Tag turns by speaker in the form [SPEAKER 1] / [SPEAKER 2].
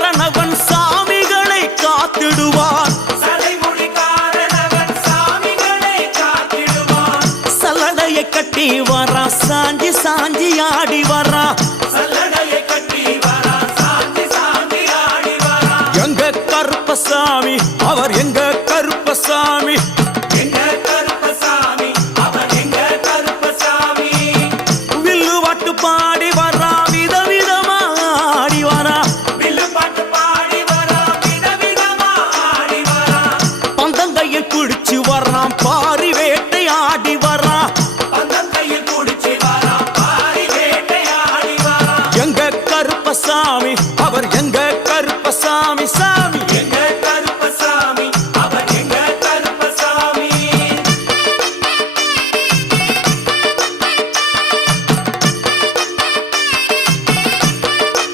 [SPEAKER 1] காரணவன் சாமிகளை காத்திடுவான் சல்லடையை கட்டி வரா சாஞ்சி சாஞ்சி ஆடி வரா எங்க கருப்பசாமி அவர் எங்க கருப்பசாமி கையில் குடிச்சு வர்றான் பாரி வேட்டை ஆடி வர்றான் எங்க கருப்பசாமி அவர் எங்க கருப்பசாமி சாமி